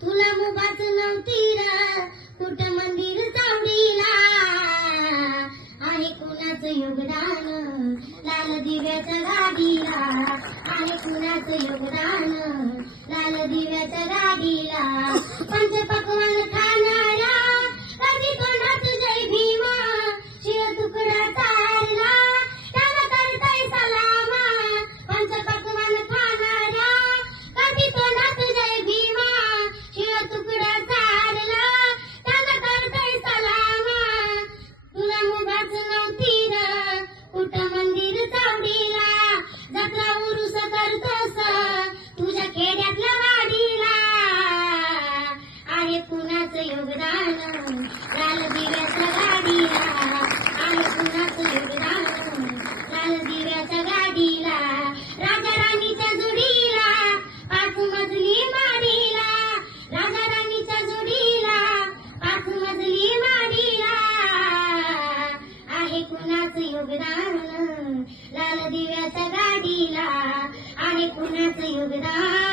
तुला मुबाच नव्हती र कुठं मंदिर चावडीला आहे कुणाचं योगदान लाल दिव्याच्या गाडीला आहे कुणाचं योगदान लाल दिव्याच्या गाडीला पंचपक्वान्न खाणाऱ्या कधी तोंडात जय भीमा शिळ तुकडा चारला त्याला करताय सलामा पंचपक्वान्न खाणाऱ्या कधी तोंडात जय भीमा शिळ तुकडा चारला त्याला करताय सलामा तुला मुबाच नव्हती र कुठं मंदिर चावडीला जत्रा उरुस करतोस तुझ्या खेड्यातल्या वाडीला आहे कुणाचं योगदान लाल दिव्याच्या गाडीला आहे कुणाचं योगदान लाल दिव्याच्या गाडीला राजा राणीच्या जोडीला 5 मजली माडीला राजा राणीच्या जोडीला 5 मजली माडीला आहे कुणाचं योगदान लाल दिव्याच्या गाडीला आहे कुणाचं योगदान